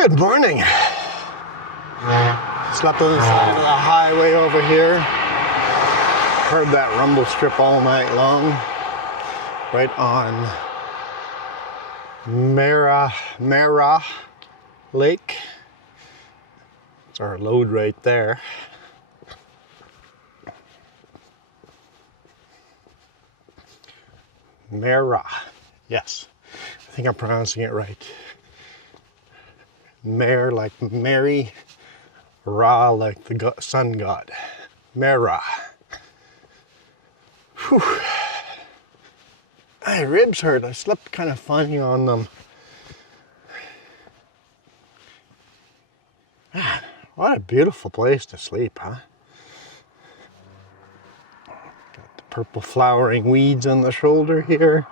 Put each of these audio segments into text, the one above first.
Good morning. Slept on the side of the highway over here. Heard that rumble strip all night long. Right on Mara Lake. It's our load right there. Mara. Yes, I think I'm pronouncing it right. Mare like Mary, Ra like the sun god. Mara. Whew. My ribs hurt. I slept kind of funny on them. Man, what a beautiful place to sleep, huh? Got the purple flowering weeds on the shoulder here.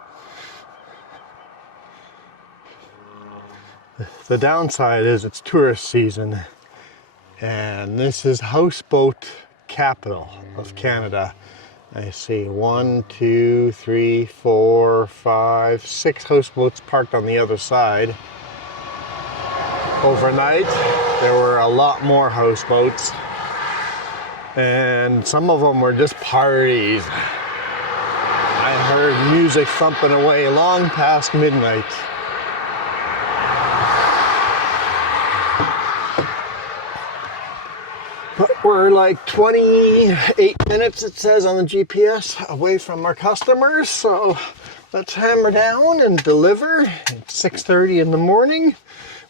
The downside is it's tourist season, and this is houseboat capital of Canada. I see 1, 2, 3, 4, 5, 6 houseboats parked on the other side. Overnight, there were a lot more houseboats, and some of them were just parties. I heard music thumping away long past midnight. But we're like 28 minutes, it says on the GPS, away from our customers. So let's hammer down and deliver. It's 6:30 in the morning.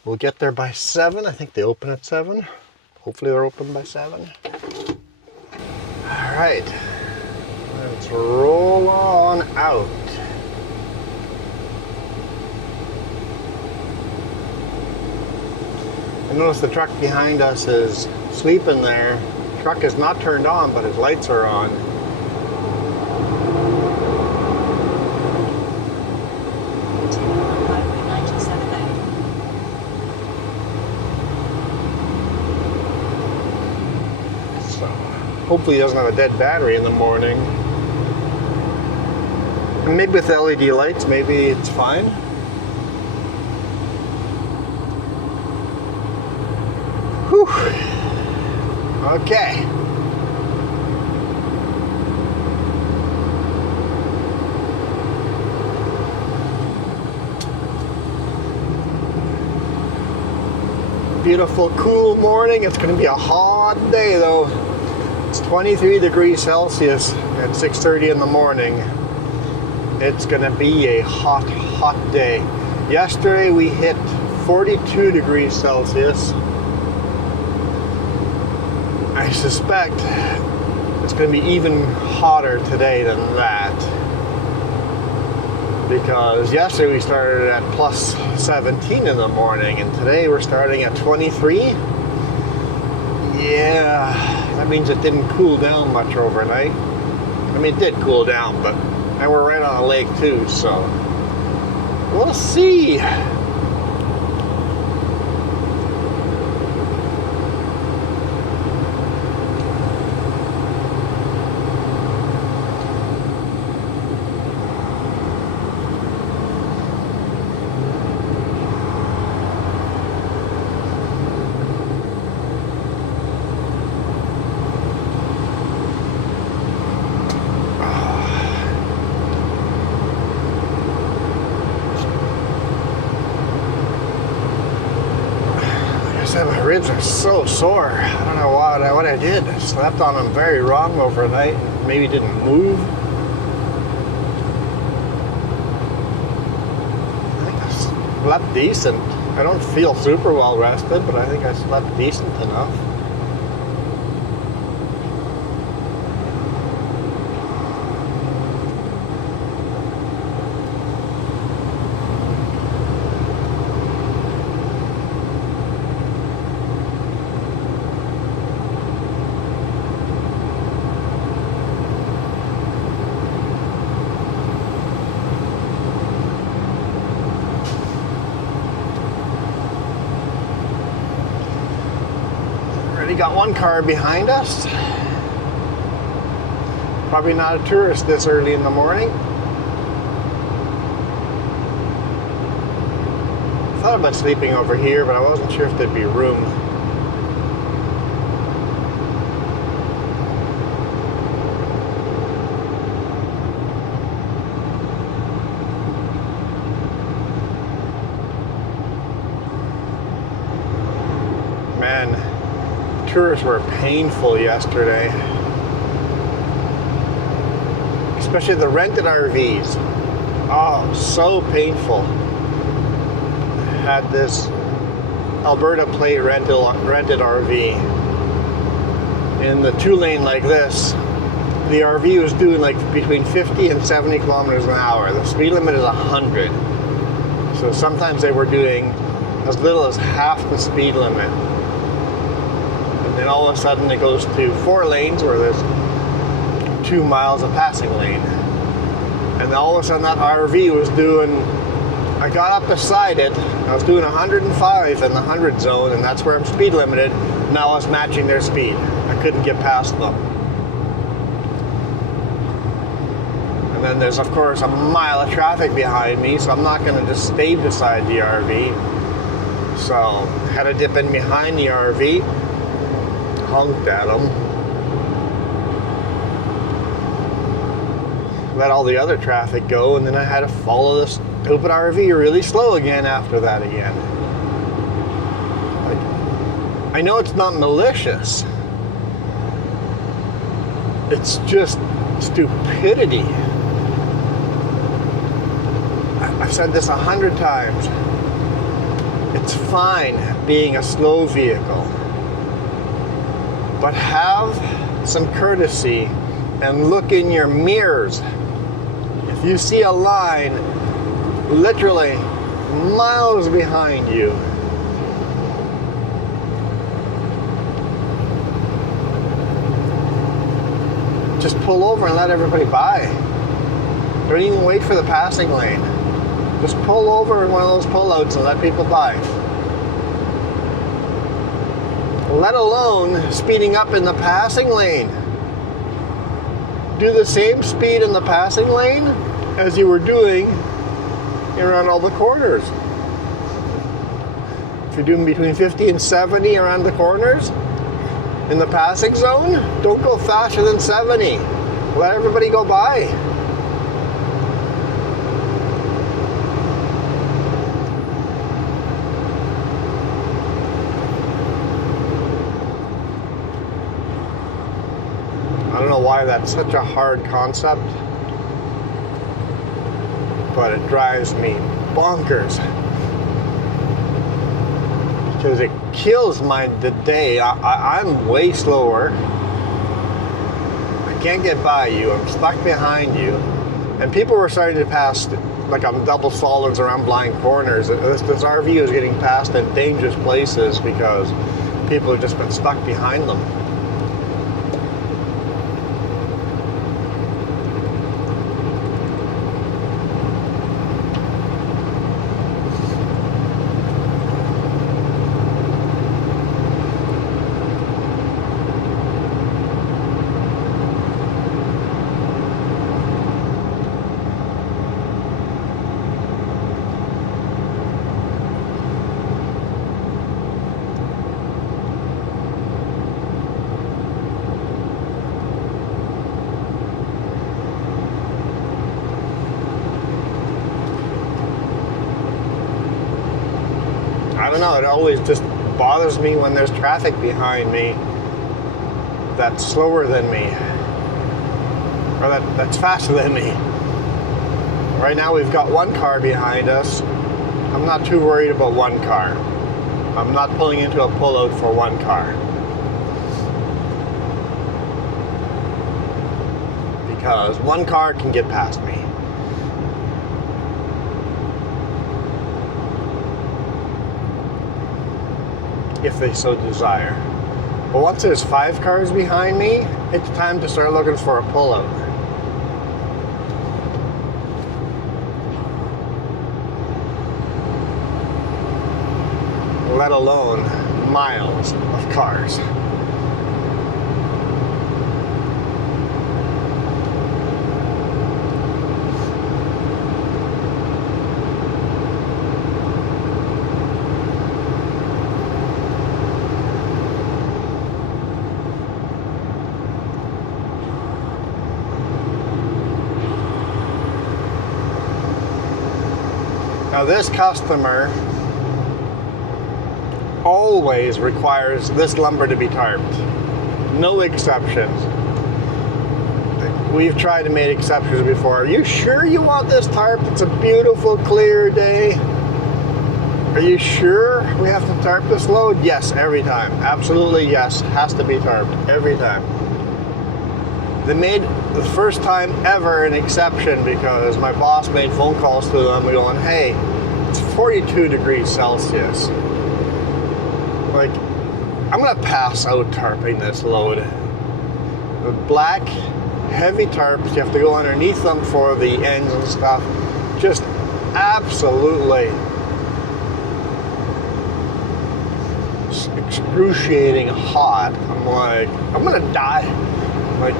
We'll get there by 7. I think they open at 7. Hopefully they're open by 7. All right, let's roll on out. I notice the truck behind us is sleeping there. Truck is not turned on, but his lights are on. So hopefully he doesn't have a dead battery in the morning. And maybe with LED lights, maybe it's fine. Whew. Okay. Beautiful, cool morning. It's going to be a hot day though. It's 23 degrees Celsius at 6:30 in the morning. It's going to be a hot, hot day. Yesterday we hit 42 degrees Celsius. I suspect it's going to be even hotter today than that, because yesterday we started at plus 17 in the morning and today we're starting at 23. Yeah, that means it didn't cool down much overnight. I mean, it did cool down, but and we're right on a lake too, so we'll see. My ribs are so sore. I don't know what I did. I slept on them very wrong overnight. Maybe didn't move. I think I slept decent. I don't feel super well rested, but I think I slept decent enough. Got one car behind us. Probably not a tourist this early in the morning. thought about sleeping over here, but I wasn't sure if there'd be room. Man, tours were painful yesterday. Especially the rented RVs. Oh, so painful. Had this Alberta plate rented RV in the 2-lane like this. The RV was doing like between 50 and 70 kilometers an hour. The speed limit is 100. So sometimes they were doing as little as half the speed limit. And then all of a sudden it goes to 4 lanes where there's 2 miles of passing lane. And then all of a sudden that RV was doing, I got up beside it, I was doing 105 in the 100 zone, and that's where I'm speed limited. Now I was matching their speed. I couldn't get past them. And then there's of course a mile of traffic behind me, so I'm not going to just stay beside the RV. So had to dip in behind the RV, honked at them, let all the other traffic go, and then I had to follow this stupid RV really slow again after that again. Like, I know it's not malicious. It's just stupidity. I've said this 100 times. It's fine being a slow vehicle, but have some courtesy and look in your mirrors. If you see a line literally miles behind you, just pull over and let everybody by. Don't even wait for the passing lane. Just pull over in one of those pullouts and let people by. Let alone speeding up in the passing lane. Do the same speed in the passing lane as you were doing around all the corners. If you're doing between 50 and 70 around the corners in the passing zone, don't go faster than 70. Let everybody go by. I don't know why that's such a hard concept, but it drives me bonkers because it kills the day. I'm way slower. I can't get by you. I'm stuck behind you. And people were starting to pass like on double solids around blind corners. This RV is getting passed in dangerous places because people have just been stuck behind them. I don't know, it always just bothers me when there's traffic behind me that's slower than me, or that's faster than me. Right now we've got one car behind us. I'm not too worried about one car. I'm not pulling into a pullout for one car. Because one car can get past me. If they so desire. But once there's 5 cars behind me, it's time to start looking for a pullout. Let alone miles of cars. Now this customer always requires this lumber to be tarped. No exceptions. We've tried to make exceptions before. Are you sure you want this tarp? It's a beautiful, clear day. Are you sure we have to tarp this load? Yes, every time. Absolutely yes. Has to be tarped every time. They made the first time ever an exception because my boss made phone calls to them going, hey, it's 42 degrees Celsius. Like, I'm gonna pass out tarping this load. The black, heavy tarps, you have to go underneath them for the ends and stuff. Just absolutely excruciating hot. I'm like, I'm gonna die. Like,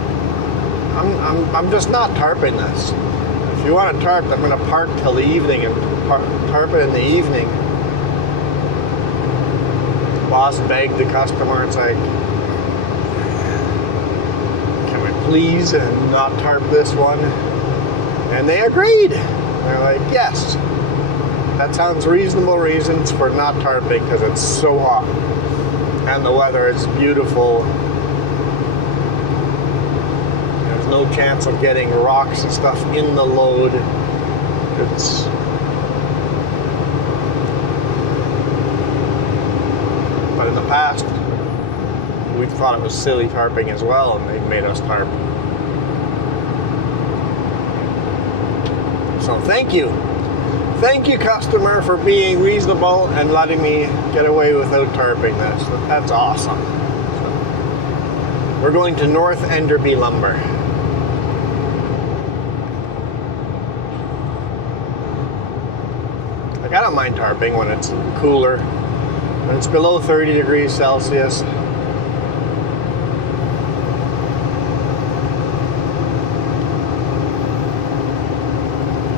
I'm just not tarping this. If you want to tarp, I'm gonna park till the evening and tarp it in the evening. Boss begged the customer, it's like, can we please not tarp this one? And they agreed. They're like, yes, that sounds reasonable reasons for not tarping because it's so hot and the weather is beautiful. There's no chance of getting rocks and stuff in the load. It's but in the past, we thought it was silly tarping as well, and they made us tarp. So thank you. Thank you, customer, for being reasonable and letting me get away without tarping this. That's awesome. So, we're going to North Enderby Lumber. Like, I don't mind tarping when it's cooler. When it's below 30 degrees Celsius.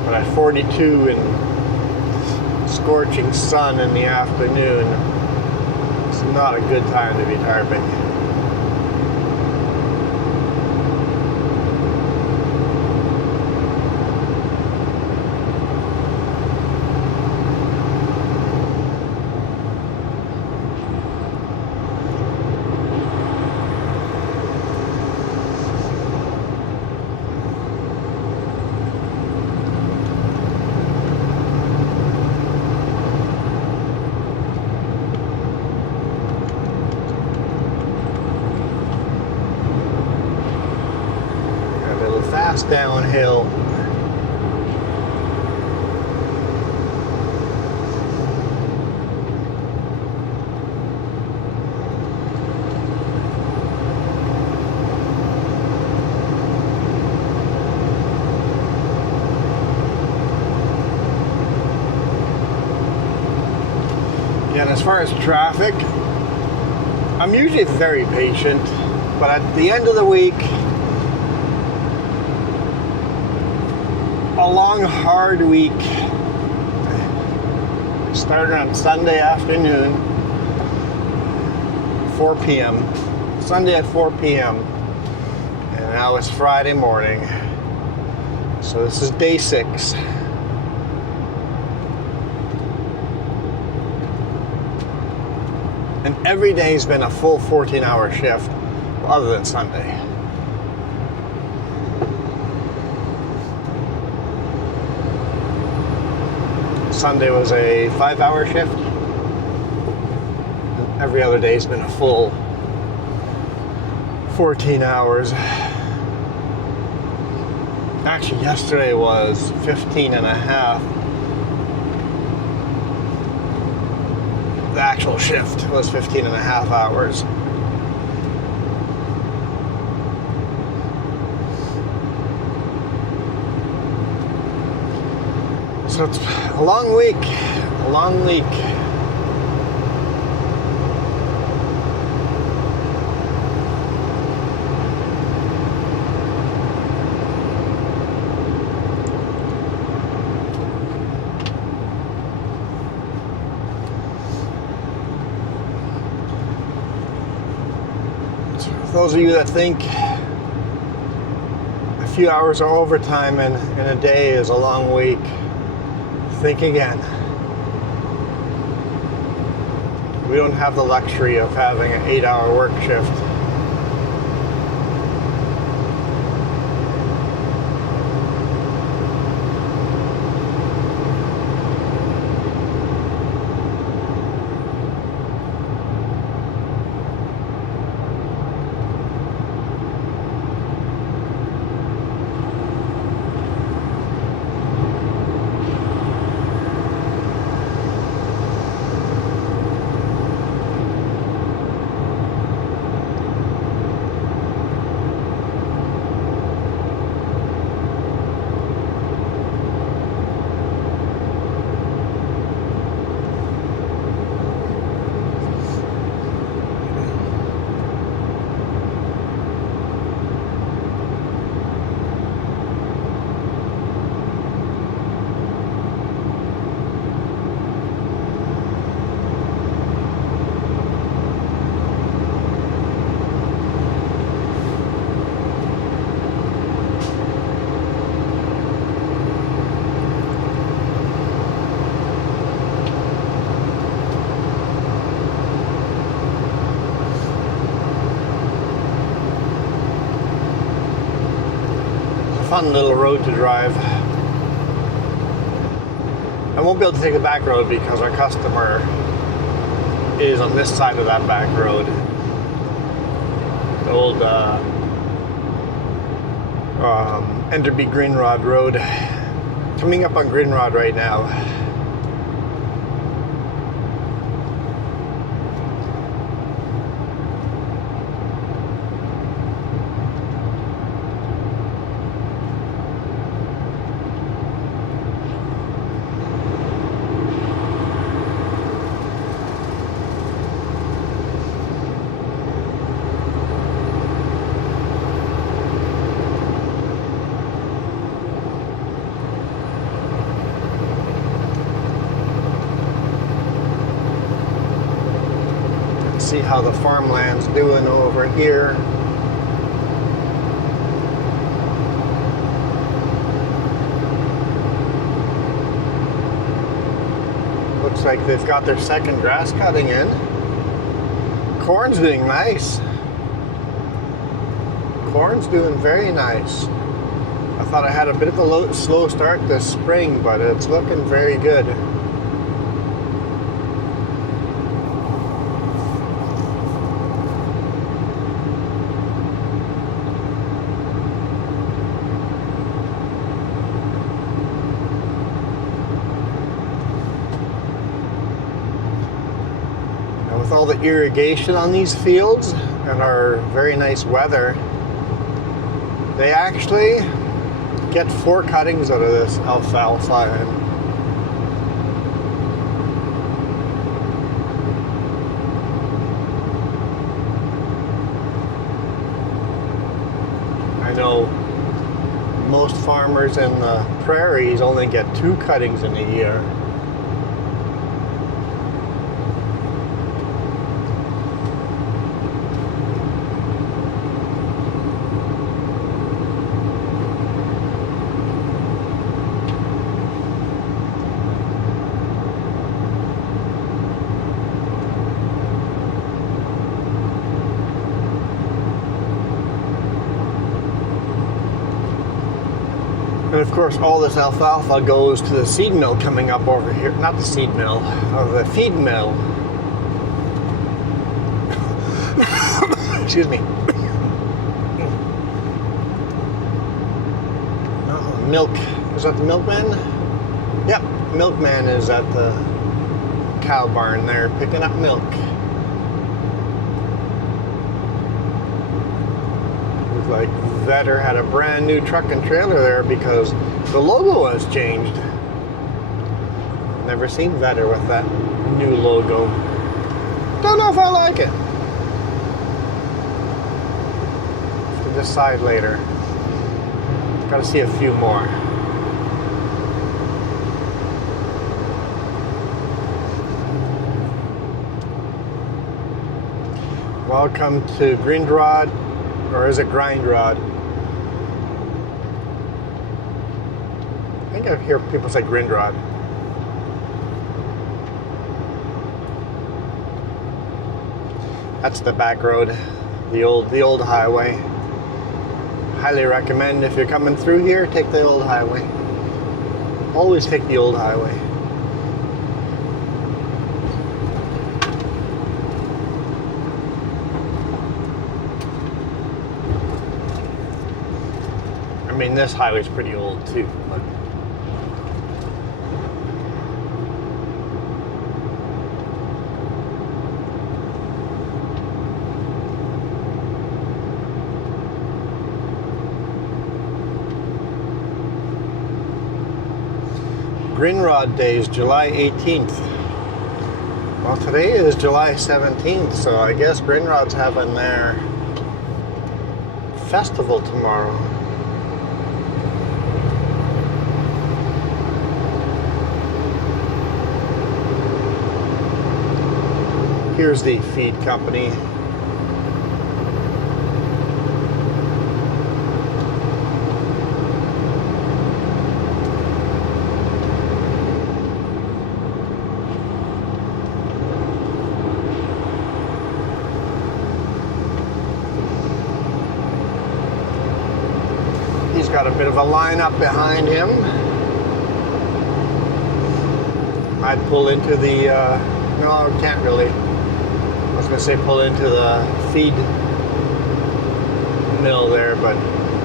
But at 42 and scorching sun in the afternoon, it's not a good time to be tarping. Downhill. Yeah, and as far as traffic, I'm usually very patient, but at the end of the week, a long, hard week. Started on Sunday afternoon, 4 p.m. Sunday at 4 p.m. And now it's Friday morning. So this is day 6. And every day's been a full 14-hour shift, other than Sunday. Sunday was a 5-hour shift. And every other day's been a full 14 hours. Actually, yesterday was 15 and a half. The actual shift was 15 and a half hours. So it's a long week, a long week. So for those of you that think a few hours of overtime in a day is a long week, think again. We don't have the luxury of having an 8-hour work shift. Fun little road to drive. I won't be able to take the back road because our customer is on this side of that back road. The old Enderby Greenrod Road. Coming up on Greenrod right now. See how the farmland's doing over here. Looks like they've got their second grass cutting in. Corn's doing nice. Corn's doing very nice. I thought I had a bit of a slow start this spring, but it's looking very good. With all the irrigation on these fields and our very nice weather, they actually get 4 cuttings out of this alfalfa. And I know most farmers in the prairies only get 2 cuttings in a year. And of course, all this alfalfa goes to the seed mill coming up over here. Not the seed mill, the feed mill. Excuse me. Oh, milk. Is that the milkman? Yep, milkman is at the cow barn there picking up milk. Looks like Vetter had a brand new truck and trailer there because the logo has changed. Never seen Vetter with that new logo. Don't know if I like it. Have to decide later. Gotta see a few more. Welcome to Grindrod, or is it Grindrod? I think I hear people say Grindrod. That's the back road, the old highway. Highly recommend if you're coming through here, take the old highway. Always take the old highway. I mean, this highway's pretty old too, but Greenrod Day is July 18th. Well, today is July 17th, so I guess Greenrod's having their festival tomorrow. Here's the feed company. He's got a bit of a lineup behind him. I'd pull into the, no, I can't really. I was going to say pull into the feed mill there, but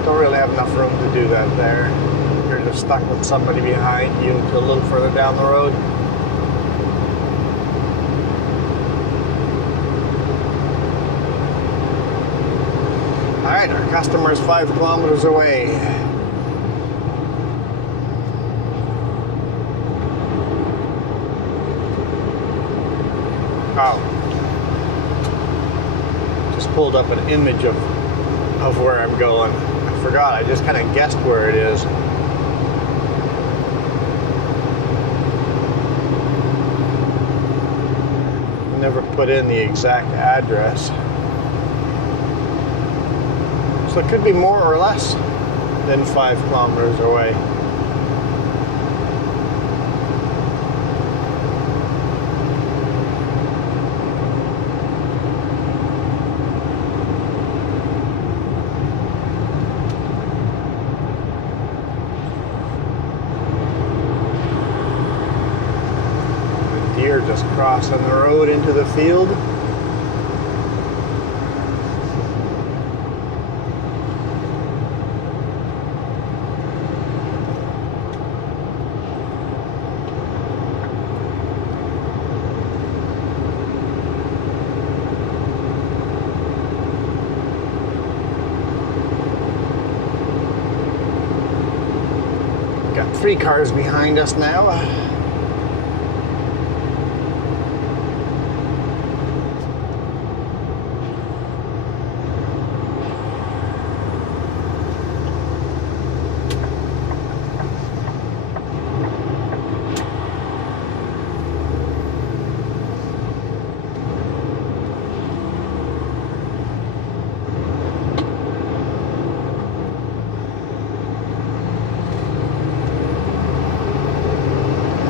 don't really have enough room to do that there. You're just stuck with somebody behind you until a little further down the road. Alright, our customer is 5 kilometers away. Oh. Just pulled up an image of where I'm going. I forgot, I just kind of guessed where it is. Never put in the exact address. So it could be more or less than 5 kilometers away. The deer just crossing the road into the field. Got 3 cars behind us now.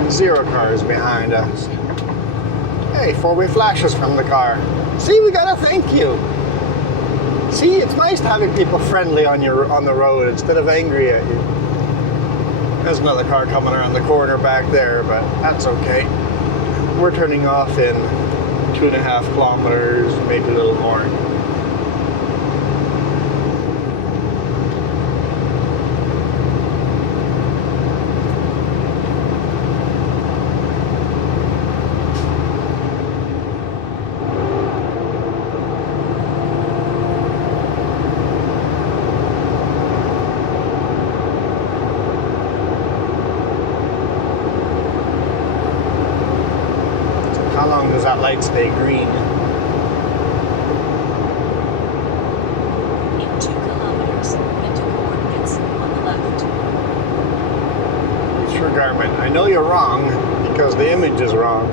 Zero cars behind us. Hey, 4-way flashes from the car. See, we got a thank you. See, it's nice having people friendly on the road instead of angry at you. There's another car coming around the corner back there, but that's okay. We're turning off in 2.5 kilometers, maybe a little more. How long does that light stay green? In 2 kilometers, enter coordinates on the left. Sure, Garmin, I know you're wrong because the image is wrong.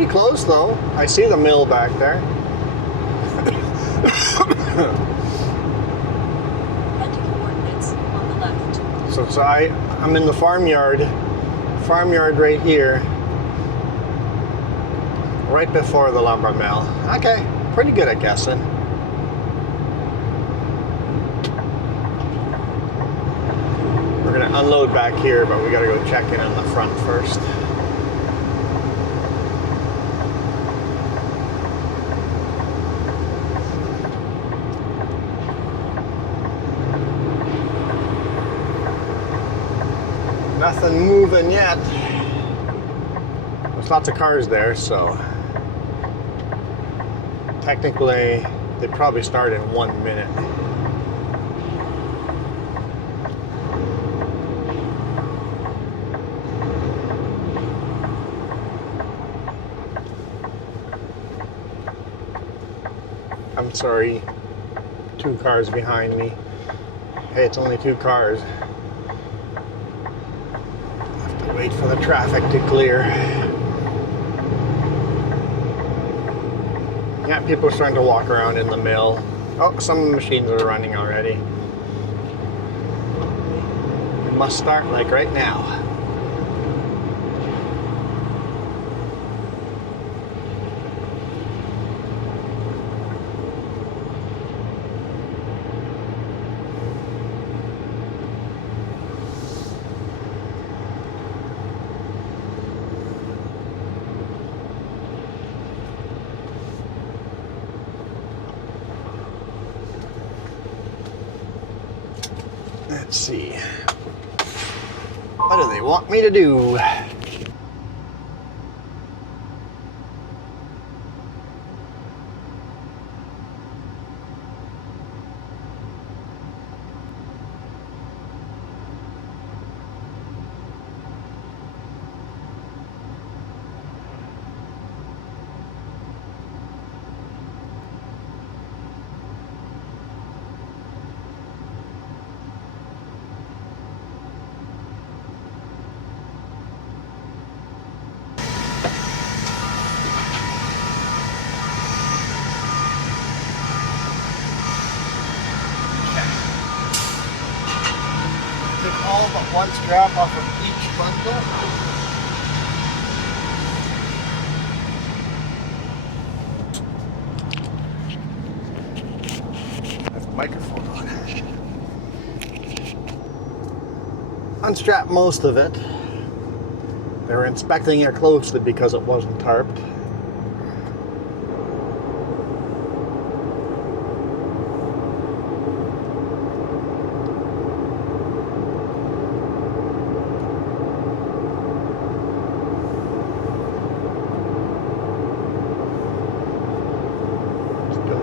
pretty close though. I see the mill back there. Head to coordinates on the left. So I'm in the farmyard right here, right before the lumber mill. Okay, pretty good at guessing. We're gonna unload back here, but we gotta go check in on the front first. Nothing moving yet. There's lots of cars there, so technically they probably start in 1 minute. I'm sorry, 2 cars behind me. Hey, it's only 2 cars. Wait for the traffic to clear. Yeah, people are starting to walk around in the mill. Oh, some machines are running already. We must start like right now. Let's see. What do they want me to do? All but one strap off of each bundle. Have the microphone on. Unstrap most of it. They were inspecting it closely because it wasn't tarped.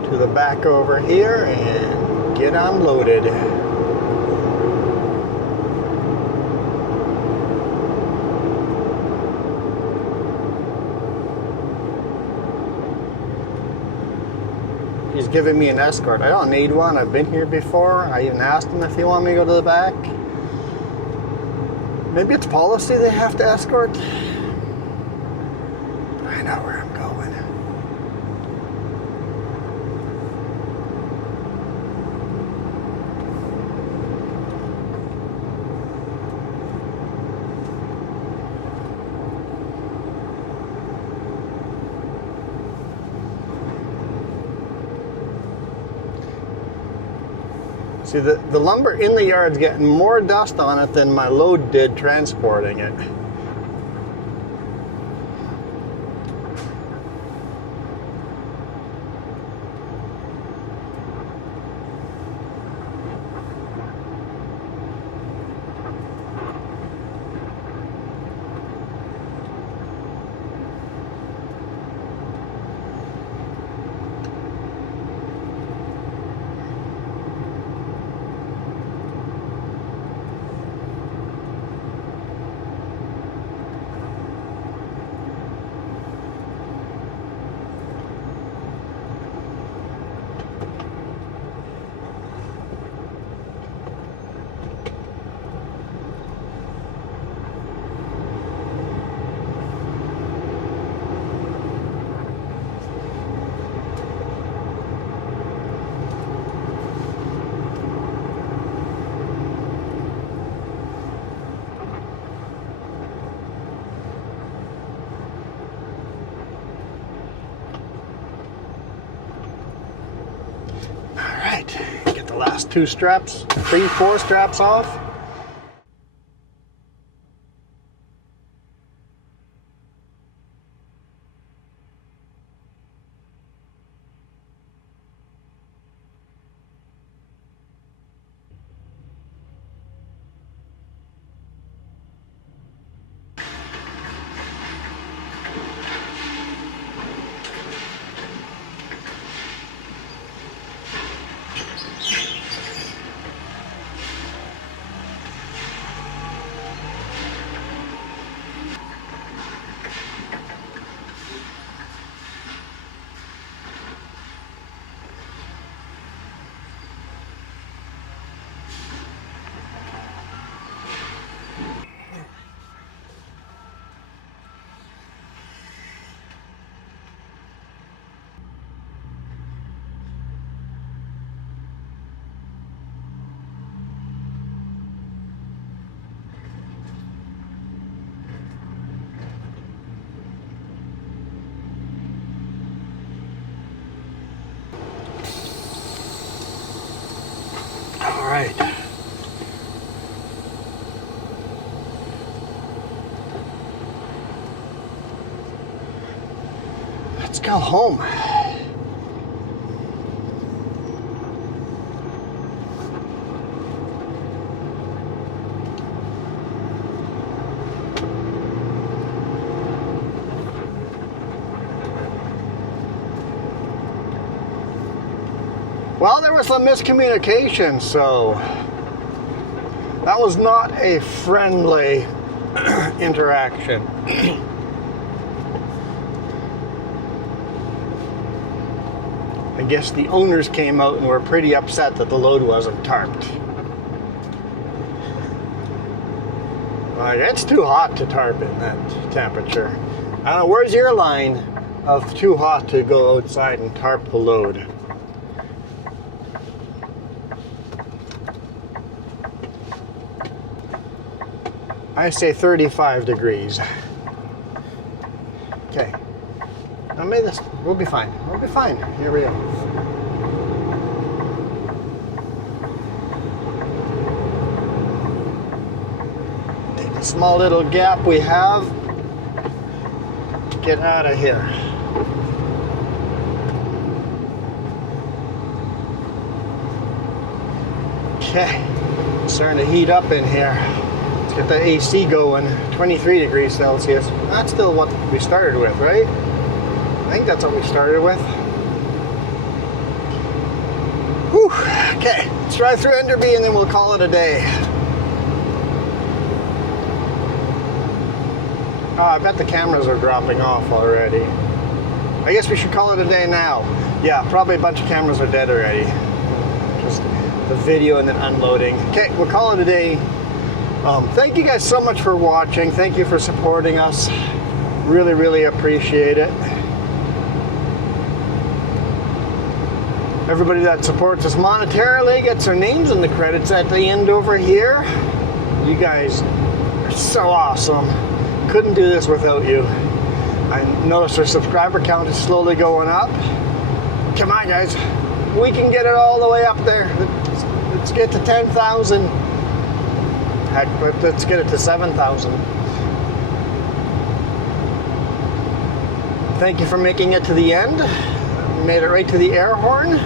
To the back over here and get unloaded. He's giving me an escort. I don't need one. I've been here before. I even asked him if he wanted me to go to the back. Maybe it's policy they have to escort. Find out where I'm going. See, the lumber in the yard's getting more dust on it than my load did transporting it. last 2 straps, 3, 4 straps off. All right. Let's go home. Well, there was some miscommunication, so that was not a friendly interaction. I guess the owners came out and were pretty upset that the load wasn't tarped. Like, it's too hot to tarp in that temperature. I don't know, where's your line of too hot to go outside and tarp the load? I say 35 degrees. Okay. I made this. We'll be fine. We'll be fine. Here we go. Take the small little gap we have. Get out of here. Okay. It's starting to heat up in here. Get the AC going, 23 degrees Celsius. That's still what we started with, right? I think that's what we started with. Whew. Okay, let's drive through Enderby and then we'll call it a day. Oh, I bet the cameras are dropping off already. I guess we should call it a day now. Yeah, probably a bunch of cameras are dead already. Just the video and then unloading. Okay, we'll call it a day. Thank you guys so much for watching. Thank you for supporting us. Really, really appreciate it. Everybody that supports us monetarily gets their names in the credits at the end over here. You guys are so awesome. Couldn't do this without you. I noticed our subscriber count is slowly going up. Come on, guys. We can get it all the way up there. Let's get to 10,000. Heck, let's get it to 7,000. Thank you for making it to the end. Made it right to the air horn.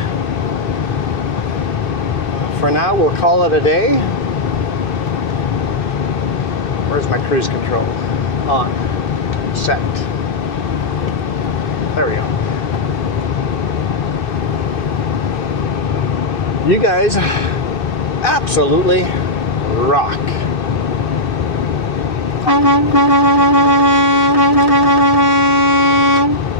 For now, we'll call it a day. Where's my cruise control? On. Set. There we go. You guys absolutely rock.